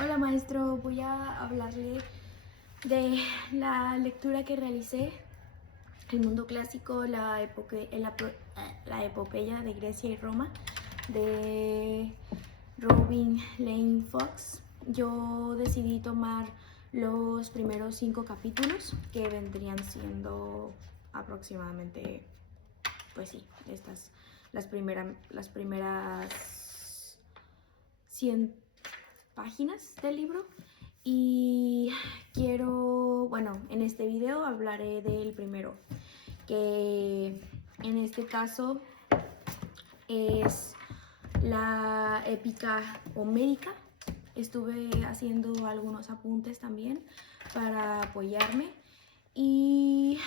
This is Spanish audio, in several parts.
Hola maestro, voy a hablarle de la lectura que realicé, El mundo clásico, la epopeya de Grecia y Roma, de Robin Lane Fox. Yo decidí tomar los primeros 5 capítulos, que vendrían siendo aproximadamente, pues sí, las primeras 100 páginas del libro. Y bueno, en este video hablaré del primero, que en este caso es la épica homérica. Estuve haciendo algunos apuntes también para apoyarme. Y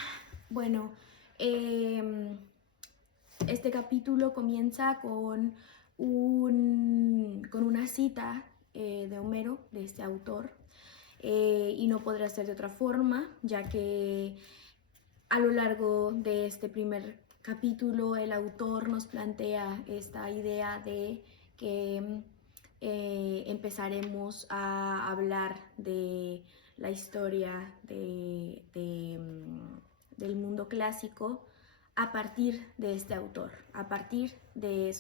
bueno, este capítulo comienza con una cita de Homero, de este autor, y no podrá ser de otra forma, ya que a lo largo de este primer capítulo el autor nos plantea esta idea de que empezaremos a hablar de la historia del mundo clásico a partir de este autor, a partir eh,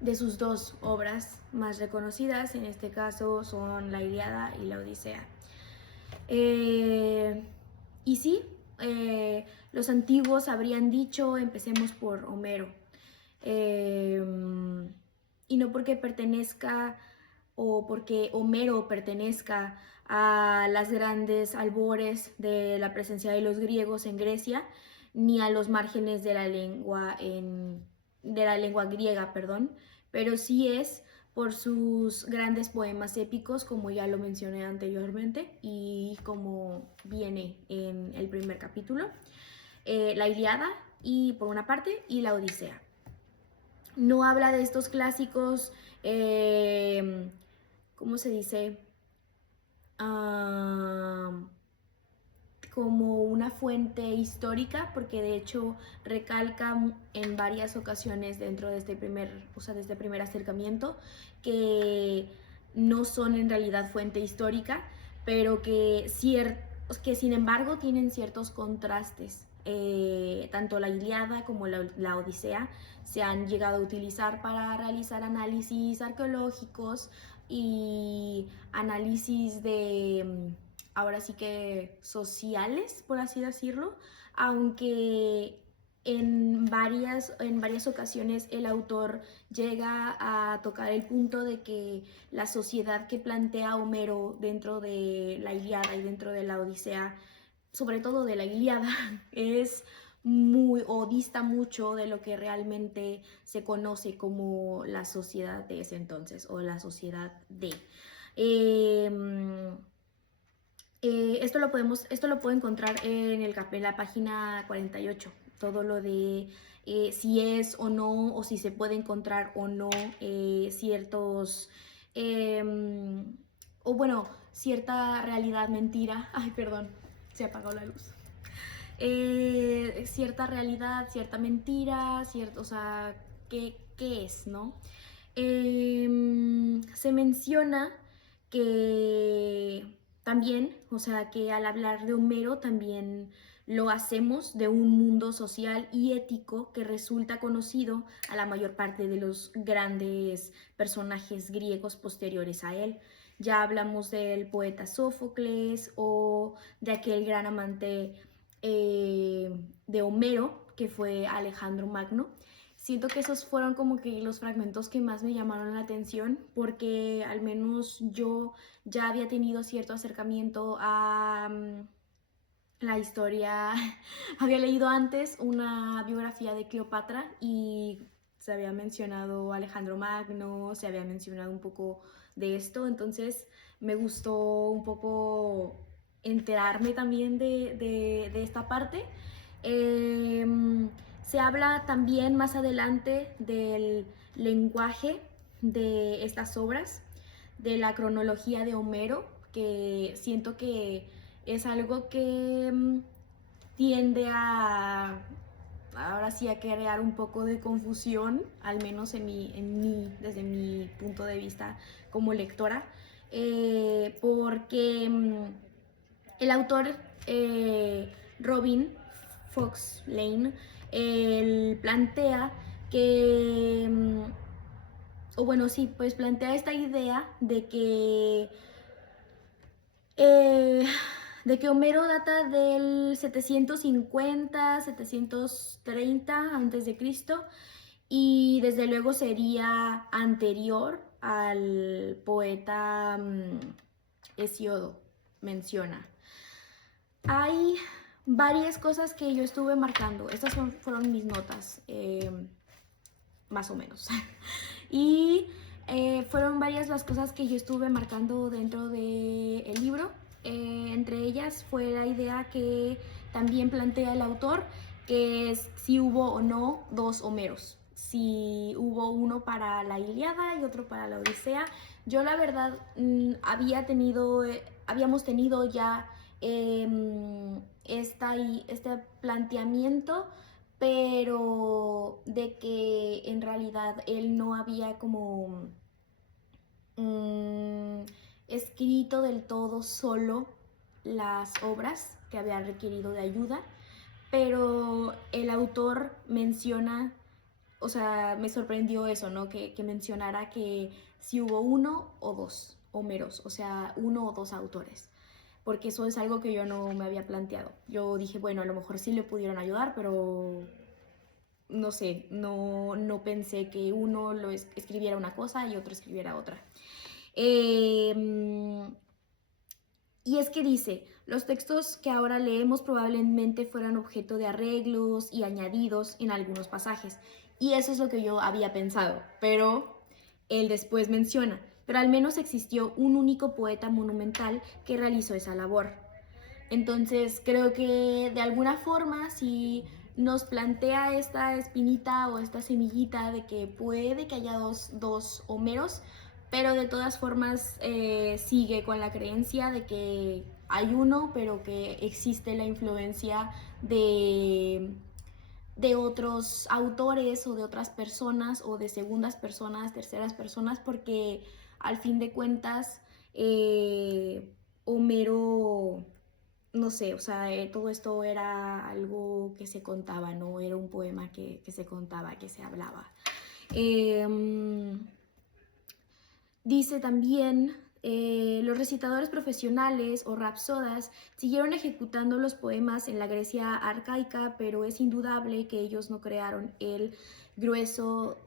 de sus dos obras más reconocidas. En este caso son la Ilíada y la Odisea. Y sí, los antiguos habrían dicho, empecemos por Homero. Eh, y no porque pertenezca o porque Homero pertenezca a las grandes albores de la presencia de los griegos en Grecia, ni a los márgenes de la lengua griega, perdón, pero sí es por sus grandes poemas épicos, como ya lo mencioné anteriormente y como viene en el primer capítulo, la Ilíada y por una parte y la Odisea. No habla de estos clásicos, ¿cómo se dice? Como una fuente histórica, porque de hecho recalca en varias ocasiones dentro de de este primer acercamiento que no son en realidad fuente histórica, pero que sin embargo tienen ciertos contrastes. Tanto la Ilíada como la Odisea se han llegado a utilizar para realizar análisis arqueológicos y análisis de ahora sí que sociales, por así decirlo, aunque en varias ocasiones el autor llega a tocar el punto de que la sociedad que plantea Homero dentro de la Ilíada y dentro de la Odisea, sobre todo de la Ilíada, es muy o dista mucho de lo que realmente se conoce como la sociedad de ese entonces o la sociedad de. Eh, esto lo puedo encontrar en la página 48, todo lo de si es o no, o si se puede encontrar o no ciertos, eh, o bueno, cierta realidad mentira. Ay, perdón, se apagó la luz. Cierta realidad, cierta mentira, o sea, ¿qué es, no? Se menciona que también, o sea, que al hablar de Homero también lo hacemos de un mundo social y ético que resulta conocido a la mayor parte de los grandes personajes griegos posteriores a él. Ya hablamos del poeta Sófocles o de aquel gran amante de Homero, que fue Alejandro Magno. Siento que esos fueron como que los fragmentos que más me llamaron la atención, porque al menos yo ya había tenido cierto acercamiento a la historia. Había leído antes una biografía de Cleopatra y se había mencionado Alejandro Magno, se había mencionado un poco de esto, entonces me gustó un poco enterarme también de esta parte. Eh, Se habla también más adelante del lenguaje de estas obras, de la cronología de Homero, que siento que es algo que tiende ahora sí a crear un poco de confusión, al menos desde mi punto de vista como lectora, porque el autor Robin Fox Lane él plantea que, o bueno, sí, pues plantea esta idea eh, de que Homero data del 750, 730 antes de Cristo y desde luego sería anterior al poeta Hesiodo menciona. Hay varias cosas que yo estuve marcando. Fueron mis notas, más o menos. Y fueron varias las cosas que yo estuve marcando dentro del libro. Entre ellas fue la idea que también plantea el autor, que es si hubo o no dos Homeros. Si hubo uno para la Ilíada y otro para la Odisea. Yo la verdad habíamos tenido ya este planteamiento, pero de que en realidad él no había como escrito del todo solo las obras, que había requerido de ayuda, pero el autor menciona, o sea, me sorprendió eso, ¿no? Que mencionara que si hubo uno o dos Homeros, o sea, uno o dos autores, porque eso es algo que yo no me había planteado. Yo dije, bueno, a lo mejor sí le pudieron ayudar, pero no sé, no pensé que uno escribiera una cosa y otro escribiera otra. Y es que dice, los textos que ahora leemos probablemente fueran objeto de arreglos y añadidos en algunos pasajes. Y eso es lo que yo había pensado, pero él después menciona, pero al menos existió un único poeta monumental que realizó esa labor. Entonces creo que de alguna forma si nos plantea esta espinita o esta semillita de que puede que haya dos Homeros, pero de todas formas sigue con la creencia de que hay uno, pero que existe la influencia de otros autores o de otras personas o de segundas personas, terceras personas, porque al fin de cuentas Homero, no sé, o sea, todo esto era algo que se contaba, ¿no? Era un poema que se contaba, que se hablaba. Dice también, los recitadores profesionales o rapsodas siguieron ejecutando los poemas en la Grecia arcaica, pero es indudable que ellos no crearon el grueso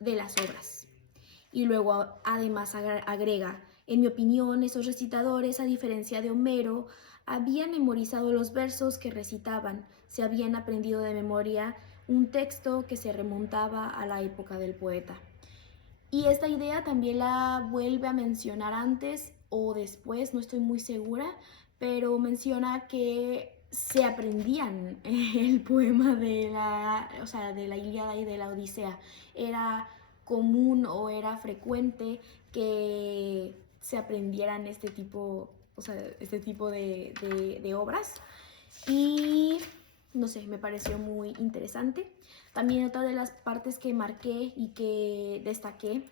de las obras. Y luego además agrega, en mi opinión, esos recitadores, a diferencia de Homero, habían memorizado los versos que recitaban, se habían aprendido de memoria un texto que se remontaba a la época del poeta. Y esta idea también la vuelve a mencionar antes o después, no estoy muy segura, pero menciona que se aprendían el poema de la Ilíada y de la Odisea. Era común o era frecuente que se aprendieran este tipo de obras. Y no sé, me pareció muy interesante. También otra de las partes que marqué y que destaqué,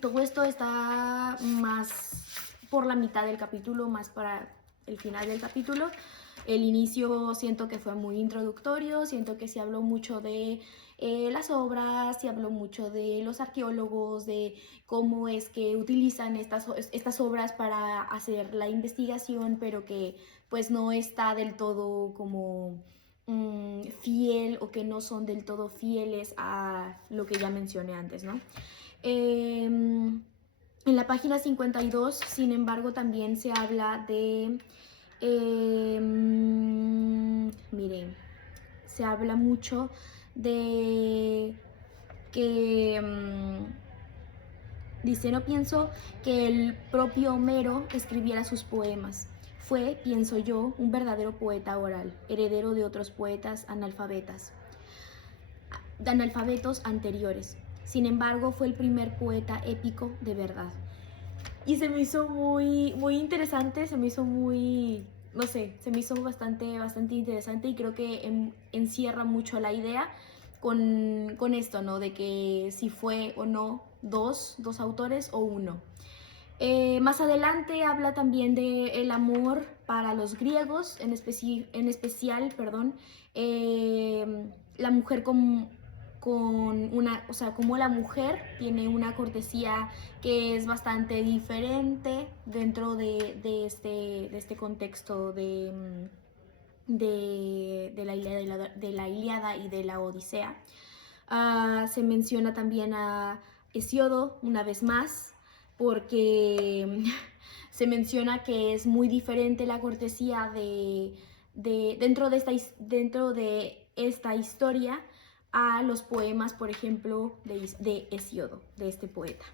todo esto está más por la mitad del capítulo, más para el final del capítulo. El inicio siento que fue muy introductorio, siento que se habló mucho de las obras, se habló mucho de los arqueólogos, de cómo es que utilizan estas obras para hacer la investigación, pero que pues no está del todo como fiel o que no son del todo fieles a lo que ya mencioné antes, ¿no? En la página 52, sin embargo, también se habla de, miren, se habla mucho de que, dice, no pienso que el propio Homero escribiera sus poemas. Fue, pienso yo, un verdadero poeta oral, heredero de otros poetas analfabetos anteriores. Sin embargo, fue el primer poeta épico de verdad. Y se me hizo muy interesante, se me hizo muy no sé, se me hizo bastante interesante y creo que encierra mucho la idea con esto, ¿no? De que si fue o no dos autores o uno. Más adelante habla también del amor para los griegos, en especial, perdón, la mujer con una, o sea, como la mujer tiene una cortesía que es bastante diferente dentro de este contexto de la Ilíada y de la Odisea. Se menciona también a Hesiodo una vez más, porque se menciona que es muy diferente la cortesía dentro de esta historia a los poemas, por ejemplo, de Hesiodo, de este poeta.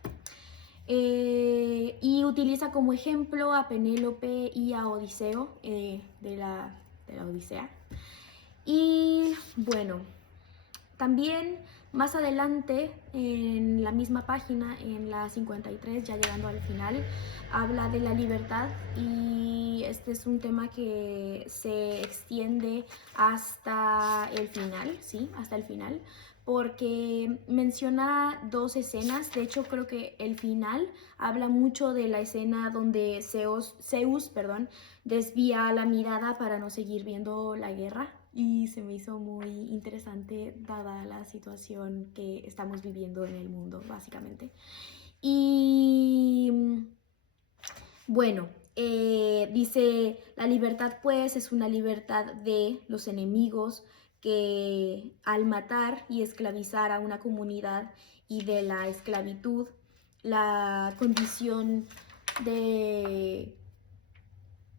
Y utiliza como ejemplo a Penélope y a Odiseo de la Odisea. Y bueno, también más adelante, en la misma página, en la 53, ya llegando al final, habla de la libertad y este es un tema que se extiende hasta el final, ¿sí? Hasta el final, porque menciona dos escenas. De hecho, creo que el final habla mucho de la escena donde Zeus, desvía la mirada para no seguir viendo la guerra y se me hizo muy interesante dada la situación que estamos viviendo en el mundo, básicamente. Y bueno, dice, la libertad pues es una libertad de los enemigos que al matar y esclavizar a una comunidad y de la esclavitud, la condición de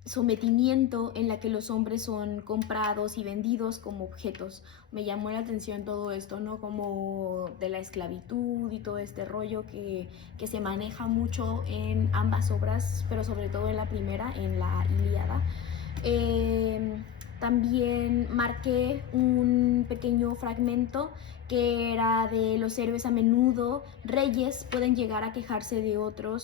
sometimiento en la que los hombres son comprados y vendidos como objetos. Me llamó la atención todo esto, ¿no? Como de la esclavitud y todo este rollo que se maneja mucho en ambas obras, pero sobre todo en la primera, en la Ilíada. También marqué un pequeño fragmento que era de los héroes a menudo, reyes pueden llegar a quejarse de otro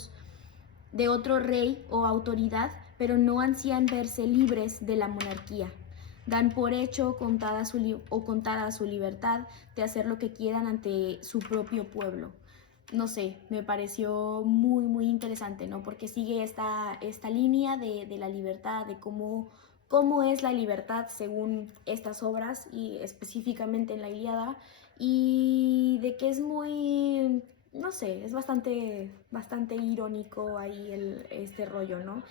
rey o autoridad, pero no ansían verse libres de la monarquía. Dan por hecho contada su libertad de hacer lo que quieran ante su propio pueblo. No sé, me pareció muy interesante, ¿no? Porque sigue esta línea de la libertad, de cómo es la libertad según estas obras y específicamente en la Ilíada, y de que es muy, no sé, es bastante irónico ahí este rollo, ¿no?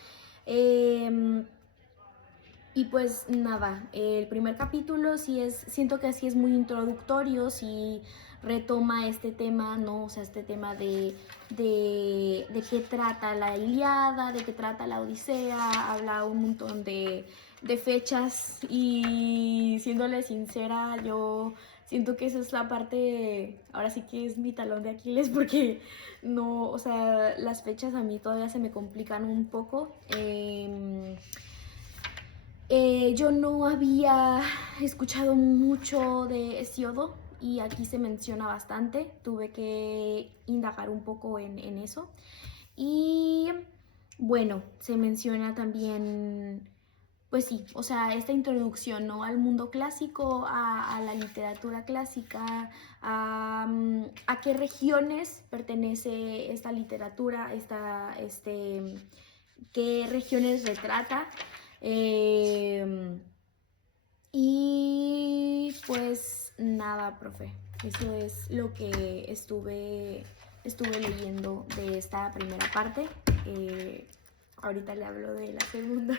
Y pues nada, el primer capítulo siento que sí es muy introductorio, sí retoma este tema, ¿no? O sea, este tema de qué trata la Ilíada, de qué trata la Odisea, habla un montón de fechas y siéndole sincera, yo siento que esa es la parte, ahora sí que es mi talón de Aquiles porque no, o sea, las fechas a mí todavía se me complican un poco. Yo no había escuchado mucho de Hesiodo y aquí se menciona bastante, tuve que indagar un poco en eso. Y bueno, se menciona también, pues sí, o sea, esta introducción, ¿no? Al mundo clásico, a la literatura clásica, a qué regiones pertenece esta literatura, qué regiones retrata. Y pues nada, profe, eso es lo que estuve leyendo de esta primera parte. Ahorita le hablo de la segunda.